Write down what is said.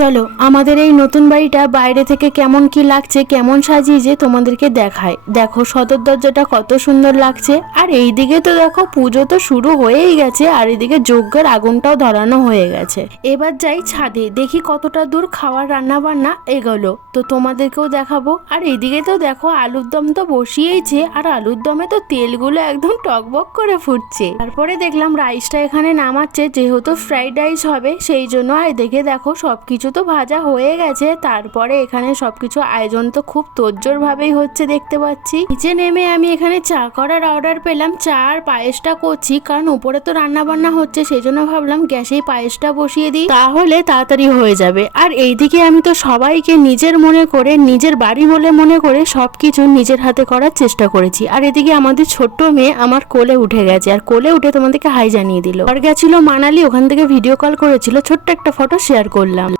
চলো আমাদের এই নতুন বাড়িটা বাইরে থেকে কেমন কি লাগছে, কেমন সাজিয়েছে তোমাদেরকে দেখায়। দেখো সদর দরজাটা কত সুন্দর লাগছে। আর এইদিকে তো দেখো পুজো তো শুরু হয়েই গেছে, আর এদিকে যজ্ঞের আগুনটাও ধরানো হয়ে গেছে। এবার যাই ছাদে, দেখি কতটা দূর খাওয়ার রান্না বান্না এগোলো, তো তোমাদেরকেও দেখাবো। আর এইদিকে তো দেখো আলুর দম তো বসিয়েইছে, আর আলুর দমে তো তেলগুলো একদম টকবক করে ফুটছে। তারপরে দেখলাম রাইসটা এখানে নামাচ্ছে, যেহেতু ফ্রাইড রাইস হবে সেই জন্য। আর দেখে দেখো সবকিছু তো ভাজা হয়ে গেছে। তারপরে এখানে সবকিছু আয়োজন তো খুব তোড়জোড় ভাবেই হচ্ছে দেখতে পাচ্ছি। নিচে নেমে আমি এখানে চা করার অর্ডার পেলাম, চা আর পায়েসটা করছি, কারণ উপরে তো রান্না বান্না হচ্ছে, সেই জন্য ভাবলাম গ্যাসেই পায়েসটা বসিয়ে দিই, তাহলে তাড়াতাড়ি হয়ে যাবে। আর এইদিকে আমি তো সবাইকে নিজের মনে করে, নিজের বাড়ি বলে মনে করে সবকিছু নিজের হাতে করার চেষ্টা করেছি। আর এদিকে আমাদের ছোট্ট মেয়ে আমার কোলে উঠে গেছে, আর কোলে উঠে তোমাদেরকে হাই জানিয়ে দিল। আর গেছিল মানালি, ওখান থেকে ভিডিও কল করেছিল, ছোট্ট একটা ফটো শেয়ার করলাম।